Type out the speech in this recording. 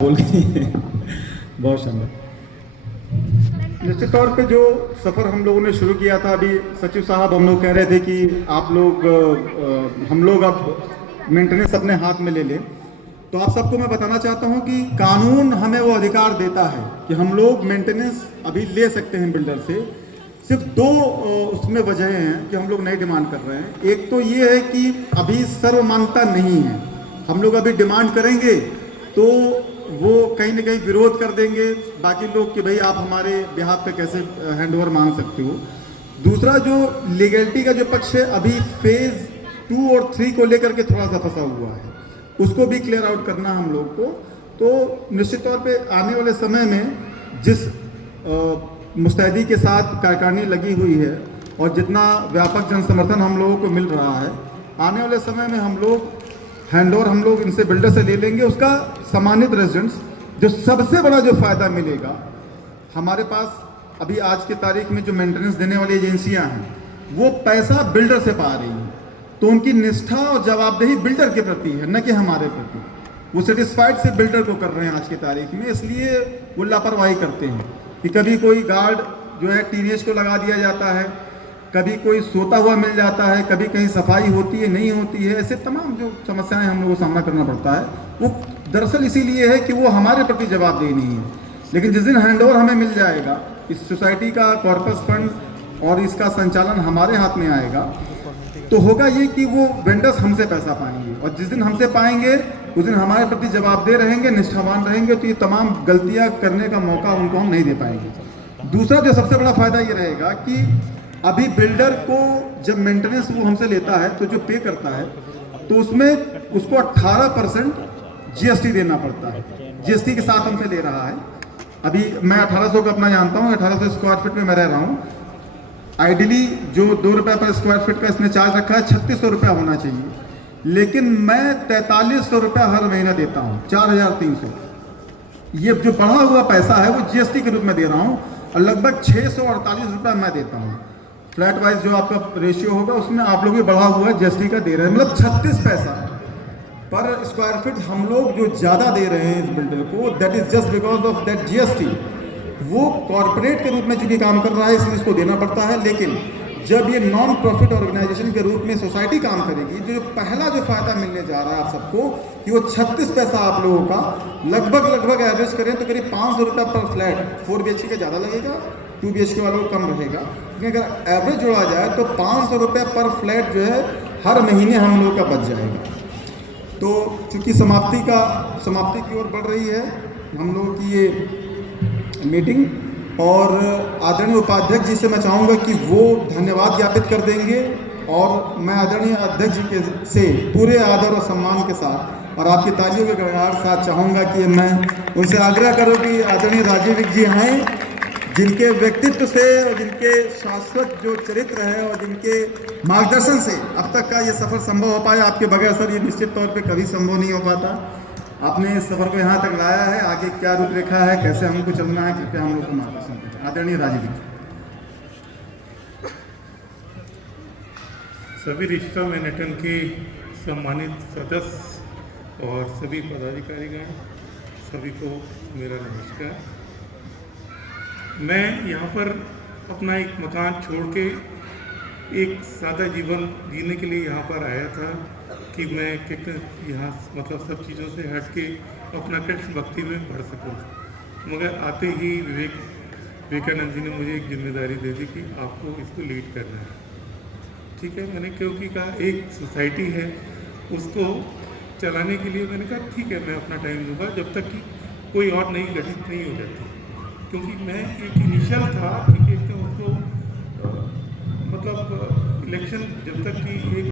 बोल गई बहुत शानदार। निश्चित तौर पे जो सफ़र हम लोगों ने शुरू किया था, अभी सचिव साहब हम लोग कह रहे थे कि आप लोग हम लोग अब मेंटेनेंस अपने हाथ में ले लें। तो आप सबको मैं बताना चाहता हूं कि कानून हमें वो अधिकार देता है कि हम लोग मेंटेनेंस अभी ले सकते हैं बिल्डर से। सिर्फ दो उसमें वजह हैं कि हम लोग नई डिमांड कर रहे हैं। एक तो ये है कि अभी सर्वमान्यता नहीं है, हम लोग अभी डिमांड करेंगे तो वो कहीं ना कहीं विरोध कर देंगे बाकी लोग कि भाई आप हमारे बिहाफ पे कैसे हैंडओवर मांग सकते हो। दूसरा जो लीगलिटी का जो पक्ष है, अभी फेज 2 और 3 को लेकर के थोड़ा सा फंसा हुआ है, उसको भी क्लियर आउट करना हम लोग को। तो निश्चित तौर पे आने वाले समय में जिस मुस्तैदी के साथ कार्यकारिणी लगी हुई है और जितना व्यापक जन समर्थन हम लोगों को मिल रहा है, आने वाले समय में हम लोग हैंडओवर हम लोग इनसे बिल्डर से ले लेंगे। उसका सम्मानित रेजिडेंट्स जो सबसे बड़ा जो फ़ायदा मिलेगा, हमारे पास अभी आज की तारीख में जो मेंटेनेंस देने वाली एजेंसियां हैं वो पैसा बिल्डर से पा रही हैं, तो उनकी निष्ठा और जवाबदेही बिल्डर के प्रति है, न कि हमारे प्रति। वो सेटिस्फाइड से बिल्डर को कर रहे हैं आज की तारीख में, इसलिए वो लापरवाही करते हैं कि कभी कोई गार्ड जो है टीनेज को लगा दिया जाता है, कभी कोई सोता हुआ मिल जाता है, कभी कहीं सफाई होती है नहीं होती है, ऐसे तमाम जो समस्याएं हम लोगों को सामना करना पड़ता है वो दरअसल इसीलिए है कि वो हमारे प्रति जवाबदेही नहीं है। लेकिन जिस दिन हैंडओवर हमें मिल जाएगा, इस सोसाइटी का कॉर्पस फंड और इसका संचालन हमारे हाथ में आएगा, तो होगा ये कि वो वेंडर्स हमसे पैसा पाएंगे, और जिस दिन हमसे पाएंगे उस दिन हमारे प्रति जवाबदेह रहेंगे, निष्ठावान रहेंगे, तो ये तमाम गलतियां करने का मौका उनको हम नहीं दे पाएंगे। दूसरा जो सबसे बड़ा फायदा ये रहेगा कि अभी बिल्डर को जब मेंटेनेंस वो हमसे लेता है तो जो पे करता है तो उसमें उसको 18% जीएसटी देना पड़ता है। जीएसटी के साथ हमसे ले रहा है। अभी मैं 1800 का अपना जानता हूँ, 1800 स्क्वायर फीट में मैं रह रहा हूँ। आइडियली जो 2 रुपये पर स्क्वायर फीट का इसने चार्ज रखा है, 3600 रुपया होना चाहिए, लेकिन मैं 4300 रुपया हर महीना देता हूँ, 4300। ये जो बढ़ा हुआ पैसा है वो जीएसटी के रूप में दे रहा हूँ, और लगभग 648 रुपया मैं देता हूँ। फ्लैट वाइज जो आपका रेशियो होगा उसमें आप लोग भी बढ़ा हुआ जीएसटी का दे रहे हैं, मतलब 36 पैसा पर स्क्वायर फीट हम लोग जो ज़्यादा दे रहे हैं इस बिल्डर को, that is just because of that GST. वो कॉर्पोरेट के रूप में चूंकि काम कर रहा है इसलिए इसको देना पड़ता है, लेकिन जब ये नॉन प्रॉफिट ऑर्गेनाइजेशन के रूप में सोसाइटी काम करेगी, जो पहला जो फायदा मिलने जा रहा है आप सबको कि वो 36 पैसा आप लोगों का लगभग एवरेज करें तो करीब 500 रुपये पर फ्लैट। 4 BHK का ज़्यादा लगेगा, 2 BHK वालों को कम रहेगा, लेकिन अगर एवरेज जोड़ा जाए तो 500 रुपये पर फ्लैट जो है हर महीने हम लोगों का बच जाएगा। तो चूँकि समाप्ति की ओर बढ़ रही है हम लोगों की ये मीटिंग, और आदरणीय उपाध्यक्ष जी से मैं चाहूँगा कि वो धन्यवाद ज्ञापित कर देंगे, और मैं आदरणीय अध्यक्ष जी के से पूरे आदर और सम्मान के साथ और आपकी तालियों के गड़गड़ाहट के साथ चाहूँगा कि मैं उनसे आग्रह करूँ कि आदरणीय राजीव विक जी हैं, जिनके व्यक्तित्व से और जिनके शाश्वत जो चरित्र है और जिनके मार्गदर्शन से अब तक का ये सफ़र संभव हो पाया। आपके बगैर सर ये निश्चित तौर पे कभी संभव नहीं हो पाता। आपने इस सफ़र को यहाँ तक लाया है, आगे क्या रूपरेखा है, कैसे हमको चलना है, कृपया हम लोग को मार्गदर्शन करें। आदरणीय राजीव जी। सभी रिश्ता मैनेटन के सम्मानित सदस्य और सभी पदाधिकारीगण, सभी को मेरा नमस्कार। मैं यहाँ पर अपना एक मकान छोड़ के एक सादा जीवन जीने के लिए यहाँ पर आया था कि मैं यहाँ मतलब सब चीज़ों से हट के अपना कृष्ण भक्ति में बढ़ सकूँ। मगर आते ही विवेकानंद जी ने मुझे एक जिम्मेदारी दे दी कि आपको इसको लीड करना है। ठीक है, मैंने क्योंकि कहा एक सोसाइटी है उसको चलाने के लिए मैंने कहा ठीक है मैं अपना टाइम दूंगा जब तक कि कोई और नई गठित नहीं हो जाती, क्योंकि मैं एक इनिशियल था कि उसको मतलब इलेक्शन जब तक कि एक